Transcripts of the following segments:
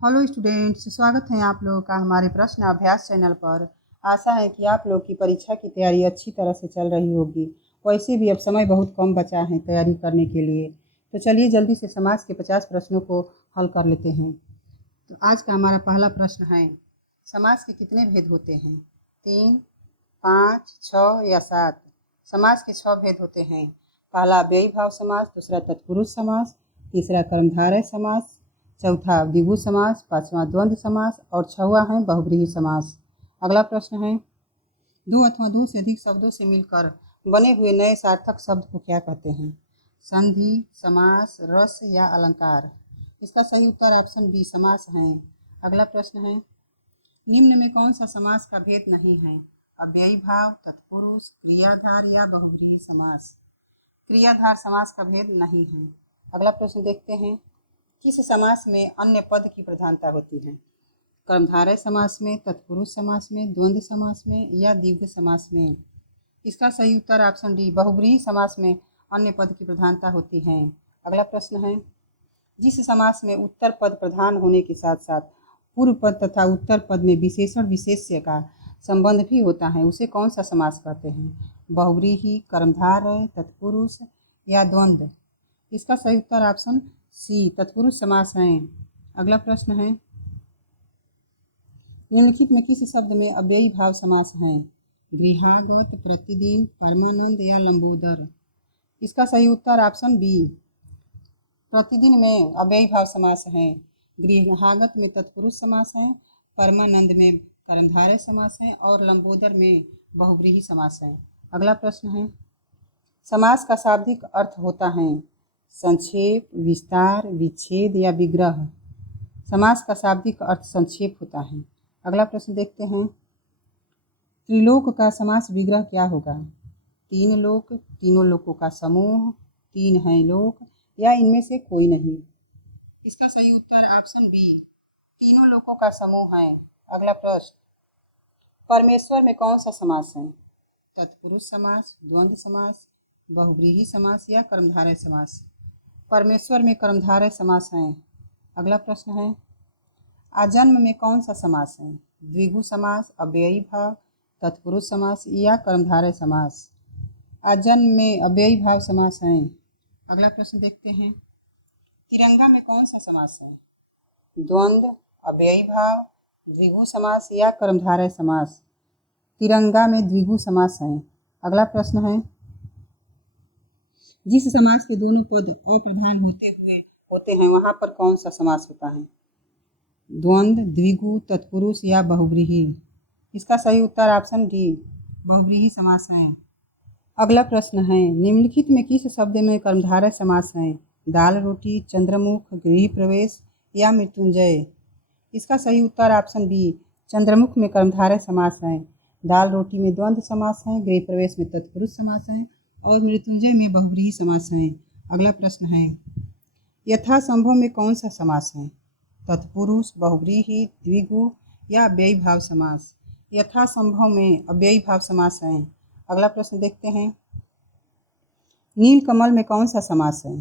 Hello students, स्वागत है आप लोगों का हमारे प्रश्न अभ्यास चैनल पर। आशा है कि आप लोग की परीक्षा की तैयारी अच्छी तरह से चल रही होगी। वैसे भी अब समय बहुत कम बचा है तैयारी करने के लिए। तो चलिए जल्दी से समाज के 50 प्रश्नों को हल कर लेते हैं। तो आज का हमारा पहला प्रश्न है, समाज के कितने भेद होते हैं? 3, 5, 6 या 7? समाज के 6 भेद होते हैं। पहला व्ययी भाव समास, दूसरा तत्पुरुष समास, तीसरा कर्मधारय समास, चौथा द्विगु समास, पांचवा द्वंद्व समास और छठवां है बहुव्रीहि समास। अगला प्रश्न है, दो अथवा दो से अधिक शब्दों से मिलकर बने हुए नए सार्थक शब्द को क्या कहते हैं? संधि, समास, रस या अलंकार? इसका सही उत्तर ऑप्शन बी समास है। अगला प्रश्न है, निम्न में कौन सा समास का भेद नहीं है? अव्ययी भाव, तत्पुरुष, क्रियाधार या बहुव्रीहि समास? क्रियाधार समास का भेद नहीं है। अगला प्रश्न देखते हैं, किस समास में अन्य पद की प्रधानता होती है? कर्मधारय समास में, तत्पुरुष समास में, द्वंद्व समास में या द्विगु समास में? इसका सही उत्तर ऑप्शन डी बहुव्रीहि समास में अन्य पद की प्रधानता होती है। अगला प्रश्न है, जिस समास में उत्तर पद प्रधान होने के साथ साथ पूर्व पद तथा उत्तर पद में विशेषण विशेष्य का संबंध भी होता है उसे कौन सा समास कहते हैं? बहुव्रीहि, कर्मधारय, तत्पुरुष या द्वंद्व? इसका सही उत्तर ऑप्शन सी तत्पुरुष समास है। अगला प्रश्न है, निम्नलिखित में किस शब्द में अव्ययी भाव समास है? गृहागत, प्रतिदिन, परमानंद या लंबोदर? इसका सही उत्तर ऑप्शन बी प्रतिदिन में अव्ययी भाव समास है। गृहागत में तत्पुरुष समास है, परमानंद में कर्मधारय समास है और लंबोदर में बहुव्रीहि समास है। अगला प्रश्न है, समास का शाब्दिक अर्थ होता है संक्षेप, विस्तार, विच्छेद या विग्रह? समास का शाब्दिक अर्थ संक्षेप होता है। अगला प्रश्न देखते हैं, त्रिलोक का समास विग्रह क्या होगा? 3 लोक, तीनों लोकों का समूह, 3 हैं लोक या इनमें से कोई नहीं? इसका सही उत्तर ऑप्शन बी तीनों लोकों का समूह है। अगला प्रश्न, परमेश्वर में कौन सा समास है? तत्पुरुष समास, द्वंद्व समास, बहुव्रीहि समास या कर्मधारय समास? परमेश्वर में कर्मधारय समास है। अगला प्रश्न है, आजन्म में कौन सा समास है? द्विगु समास, अव्ययी भाव, तत्पुरुष समास या कर्मधारय समास? आजन्म में अव्ययी भाव समास है। अगला प्रश्न देखते हैं, तिरंगा में कौन सा समास है? द्वंद्व, अव्ययी भाव, द्विगु समास या कर्मधारय समास? तिरंगा में द्विगु समास है। अगला प्रश्न है, जिस समास के दोनों पद अप्रधान होते हैं वहां पर कौन सा समास होता है? द्वंद्व, द्विगु, तत्पुरुष या बहुव्रीहि? इसका सही उत्तर ऑप्शन डी बहुव्रीहि समास है। अगला प्रश्न है, निम्नलिखित में किस शब्द में कर्मधारय समास है? दाल रोटी, चंद्रमुख, गृह प्रवेश या मृत्युंजय? इसका सही उत्तर ऑप्शन बी चंद्रमुख में कर्मधारय समास है। दाल रोटी में द्वंद्व समास है, गृह प्रवेश में तत्पुरुष समास है और मृत्युंजय में बहुव्रीहि समास है। अगला प्रश्न है, यथासंभव में कौन सा समास है? तत्पुरुष, बहुव्रीहि, द्विगु या अव्ययी भाव समास? यथासंभव में अव्ययी भाव समास है। अगला प्रश्न देखते हैं, नीलकमल में कौन सा समास है?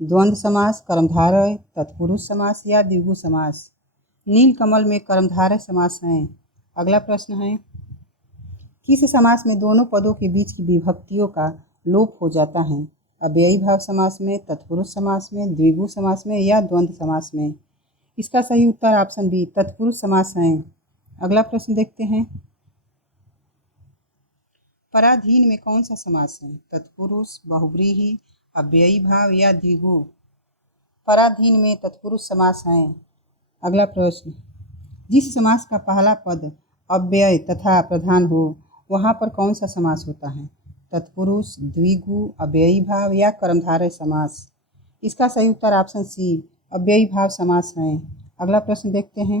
द्वंद्व समास, कर्मधारय, तत्पुरुष समास या द्विगु समास? नीलकमल में कर्मधारय समास है। अगला प्रश्न है, किस समास में दोनों पदों के बीच की विभक्तियों का लोप हो जाता है? अव्ययी भाव समास में, तत्पुरुष समास में, द्विगु समास में या द्वंद्व समास में? इसका सही उत्तर ऑप्शन बी तत्पुरुष समास है। अगला प्रश्न देखते हैं, पराधीन में कौन सा समास है? तत्पुरुष, बहुव्रीहि, अव्ययी भाव या द्विगु? पराधीन में तत्पुरुष समास है। अगला प्रश्न, जिस समास का पहला पद अव्यय तथा प्रधान हो वहां पर कौन सा समास होता है? तत्पुरुष, द्विगु, अव्ययी भाव या कर्मधारय समास? इसका सही उत्तर ऑप्शन सी अव्ययी भाव समास है। अगला प्रश्न देखते हैं,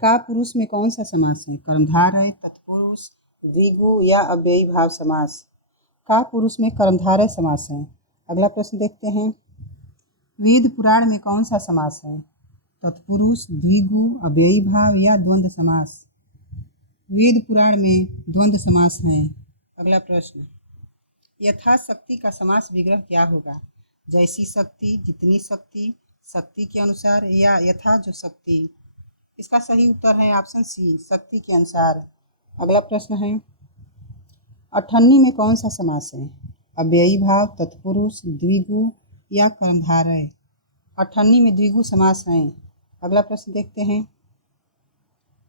का पुरुष में कौन सा समास है? कर्मधारय, तत्पुरुष, द्विगु या अव्ययी भाव समास? का पुरुष में कर्मधारय समास है। अगला प्रश्न देखते हैं, वेद पुराण में कौन सा समास है? तत्पुरुष, द्विगु, अव्ययी भाव या द्वंद्व समास? वेद पुराण में द्वंद्व समास है। अगला प्रश्न, यथाशक्ति का समास विग्रह क्या होगा? जैसी शक्ति, जितनी शक्ति, शक्ति के अनुसार या यथा जो शक्ति। इसका सही उत्तर है ऑप्शन सी, शक्ति के अनुसार। अगला प्रश्न है, 98 में कौन सा समास है? अव्ययी भाव, तत्पुरुष, द्विगु या कर्मधारय। 98 में द्विगु समास है। अगला प्रश्न देखते हैं,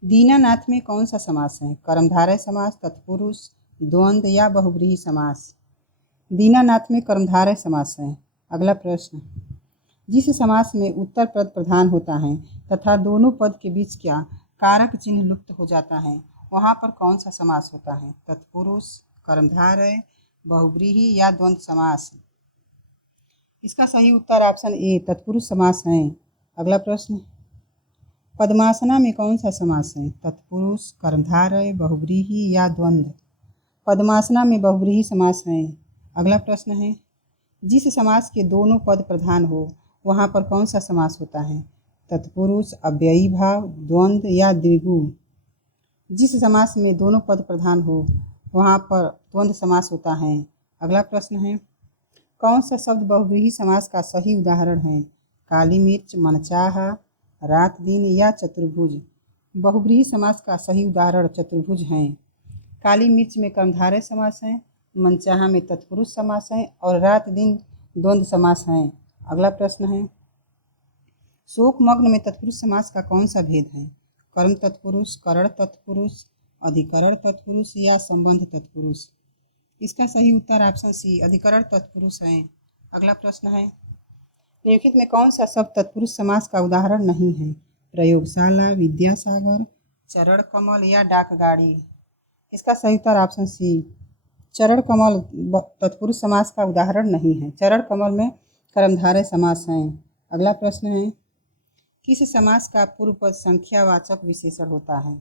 दीनानाथ में कौन सा समास है? कर्मधारय समास, तत्पुरुष, द्वंद्व या बहुव्रीहि समास। दीनानाथ में कर्मधारय समास है। अगला प्रश्न, जिस समास में उत्तर पद प्रधान होता है तथा दोनों पद के बीच क्या कारक चिन्ह लुप्त हो जाता है, वहाँ पर कौन सा समास होता है? तत्पुरुष, कर्मधारय, बहुव्रीहि या द्वंद्व समास। इसका सही उत्तर ऑप्शन ए, तत्पुरुष समास है। अगला प्रश्न, पद्मासना में कौन सा समास है? तत्पुरुष, कर्मधारय, बहुव्रीहि या द्वंद्व। पद्मासना में बहुव्रीहि समास है। अगला प्रश्न है, जिस समास के दोनों पद प्रधान हो वहाँ पर कौन सा समास होता है? तत्पुरुष, अव्ययी भाव, द्वंद्व या द्विगु। जिस समास में दोनों पद प्रधान हो वहाँ पर द्वंद्व समास होता है। अगला प्रश्न है, कौन सा शब्द बहुव्रीहि समास का सही उदाहरण है? काली मिर्च, मनचाहा, रात दिन या चतुर्भुज। बहुव्रीहि समास का सही उदाहरण चतुर्भुज है। काली मिर्च में कर्मधारय समास है, मनचाहा में तत्पुरुष समास है और रात दिन द्वंद्व समास है। अगला प्रश्न है, शोकमग्न में तत्पुरुष समास का कौन सा भेद है? कर्म तत्पुरुष, करण तत्पुरुष, अधिकरण तत्पुरुष या संबंध तत्पुरुष। इसका सही उत्तर ऑप्शन सी, अधिकरण तत्पुरुष है। अगला प्रश्न है, निम्नलिखित में कौन सा शब्द तत्पुरुष समास का उदाहरण नहीं है? प्रयोगशाला, विद्यासागर, चरण कमल या डाकगाड़ी। इसका सही उत्तर ऑप्शन सी, चरण कमल तत्पुरुष समास का उदाहरण नहीं है। चरण कमल में कर्मधारय समास है। अगला प्रश्न है, किस समास का पूर्व पद संख्यावाचक विशेषण होता है?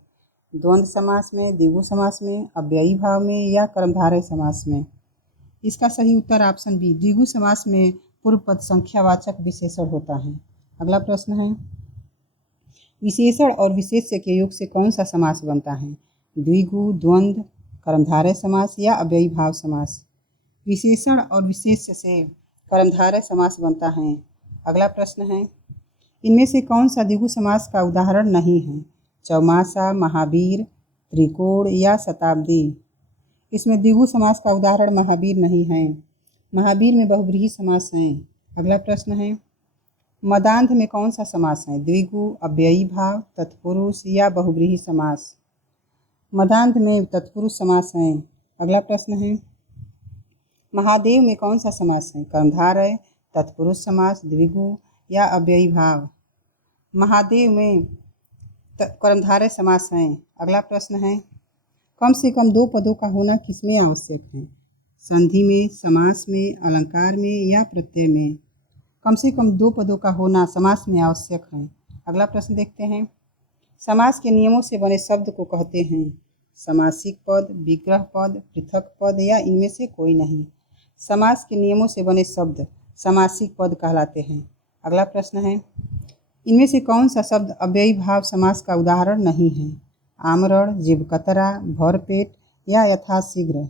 द्वंद्व समास में, द्विगु समास में, अव्ययी भाव में या कर्मधारय समास में। इसका सही उत्तर ऑप्शन बी, द्विगु समास में पूर्व पद संख्यावाचक विशेषण होता है। अगला प्रश्न है, विशेषण और विशेष्य के योग से कौन सा समास बनता है? द्विगु, द्वंद्व, कर्मधारय समास या अव्ययी भाव समास। विशेषण और विशेष्य से कर्मधारय समास बनता है। अगला प्रश्न है, इनमें से कौन सा द्विगु समास का उदाहरण नहीं है? चौमासा, महावीर, त्रिकोण या शताब्दी। इसमें द्विगु समास का उदाहरण महावीर नहीं है। महावीर में बहुव्रीहि समास है। अगला प्रश्न है, मदान्ध में कौन सा समास है? द्विगु, अव्ययी भाव, तत्पुरुष या बहुव्रीहि समास। मदान्ध में तत्पुरुष समास है। अगला प्रश्न है, महादेव में कौन सा समास है? कर्मधारय, तत्पुरुष समास, द्विगु या अव्ययी भाव। महादेव में कर्मधारय समास है। अगला प्रश्न है, कम से कम दो पदों का होना किसमें आवश्यक है? संधि में, समास में, अलंकार में या प्रत्यय में। कम से कम दो पदों का होना समास में आवश्यक है। अगला प्रश्न देखते हैं, समास के नियमों से बने शब्द को कहते हैं? समासिक पद, विग्रह पद, पृथक पद या इनमें से कोई नहीं। समास के नियमों से बने शब्द समासिक पद कहलाते हैं। अगला प्रश्न है, इनमें से कौन सा शब्द अव्ययी भाव समास का उदाहरण नहीं है? आमरण, जीवकतरा, भरपेट या यथाशीघ्र।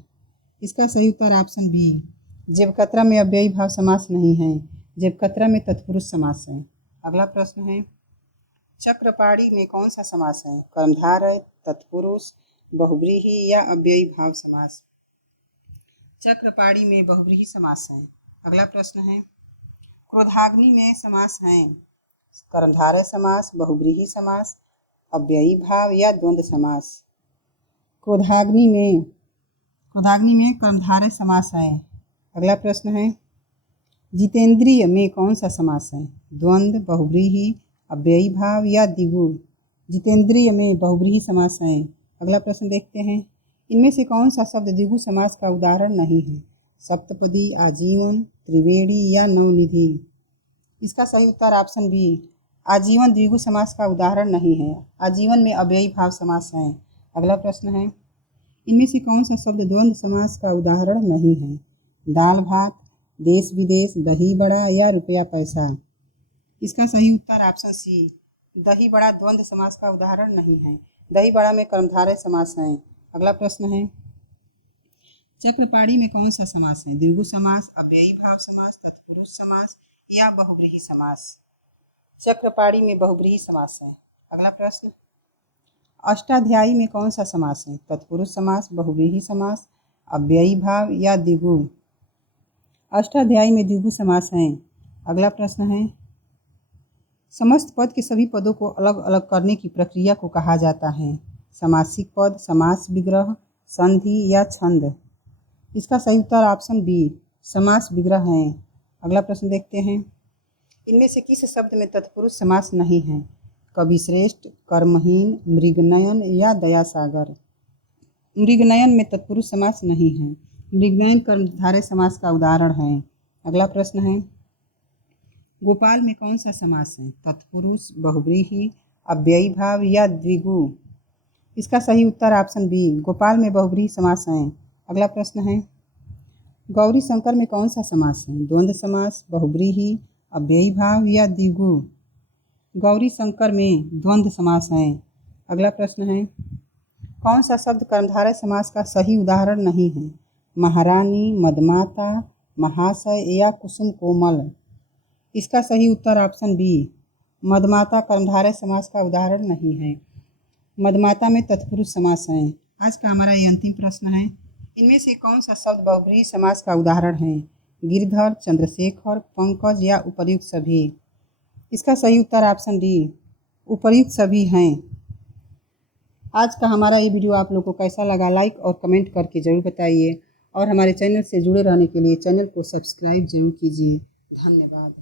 इसका सही उत्तर ऑप्शन बी, जीवकतरा में अव्ययी भाव समास नहीं है। जीवकतरा में तत्पुरुष समास है। अगला प्रश्न है, चक्रपाणी में कौन सा समास है? कर्मधारय, तत्पुरुष, बहुव्रीहि या अव्ययी भाव समास। चक्रपाणी में बहुव्रीहि समास है। अगला प्रश्न है, क्रोधाग्नि में समास है? कर्मधारय समास, बहुव्रीहि समास, अव्ययी भाव या द्वंद्व समास। क्रोधाग्नि में कर्मधारय समास है। अगला प्रश्न है, जितेंद्रिय में कौन सा समास है? द्वंद्व, बहुव्रीहि, अव्ययी भाव या द्विगु। जितेंद्रिय में बहुव्रीहि समास है। अगला प्रश्न देखते हैं, इनमें से कौन सा शब्द द्विगु समास का उदाहरण नहीं है? सप्तपदी, आजीवन, त्रिवेणी या नवनिधि। इसका सही उत्तर ऑप्शन बी, आजीवन द्विगु समास का उदाहरण नहीं है। आजीवन में अव्ययी भाव समास है। अगला प्रश्न है, इनमें से कौन सा शब्द द्वंद्व समास का उदाहरण नहीं है? दाल भात, देश विदेश, दही बड़ा या रुपया पैसा। इसका सही उत्तर ऑप्शन सी, दही बड़ा द्वंद्व समास का उदाहरण नहीं है। दही बड़ा में कर्मधारय समास है। अगला प्रश्न है, चक्रपाणी में कौन सा समास है? द्विगु समास, अव्ययी भाव समास, तत्पुरुष समास या बहुव्रीहि समास। चक्रपाणी में बहुव्रीहि समास है। अगला प्रश्न, अष्टाध्यायी में कौन सा समास है? तत्पुरुष समास, बहुव्रीहि समास, अव्ययी भाव या द्विगु? अष्टाध्यायी में द्विगु समास है। अगला प्रश्न है, समस्त पद के सभी पदों को अलग अलग करने की प्रक्रिया को कहा जाता है? समासिक पद, समास विग्रह, संधि या छंद? इसका सही उत्तर ऑप्शन बी, समास विग्रह है। अगला प्रश्न देखते हैं, इनमें से किस शब्द में तत्पुरुष समास नहीं है? कविश्रेष्ठ, कर्महीन, मृगनयन या दयासागर? मृगनयन में तत्पुरुष समास नहीं है। मृगनयन कर्मधारय समास का उदाहरण है। अगला प्रश्न है, गोपाल में कौन सा समास है? तत्पुरुष, बहुव्रीहि, अव्ययी भाव या द्विगु? इसका सही उत्तर ऑप्शन बी, गोपाल में बहुव्रीहि समास है। अगला प्रश्न है, गौरी शंकर में कौन सा समास है? द्वंद्व समास, बहुव्रीहि, अव्ययी भाव या द्विगु? गौरी शंकर में द्वंद्व समास है। अगला प्रश्न है, कौन सा शब्द कर्मधारय समास का सही उदाहरण नहीं है? महारानी, मदमाता, महाशय या कुसुम कोमल? इसका सही उत्तर ऑप्शन बी, मदमाता कर्मधारय समास का उदाहरण नहीं है। मदमाता में तत्पुरुष समास है। आज का हमारा ये अंतिम प्रश्न है, इनमें से कौन सा शब्द बहुव्रीहि समास का उदाहरण है? गिरधर, चंद्रशेखर, पंकज या उपर्युक्त सभी? इसका सही उत्तर ऑप्शन डी, उपर्युक्त सभी हैं। आज का हमारा ये वीडियो आप लोगों को कैसा लगा, लाइक और कमेंट करके ज़रूर बताइए और हमारे चैनल से जुड़े रहने के लिए चैनल को सब्सक्राइब जरूर कीजिए। धन्यवाद।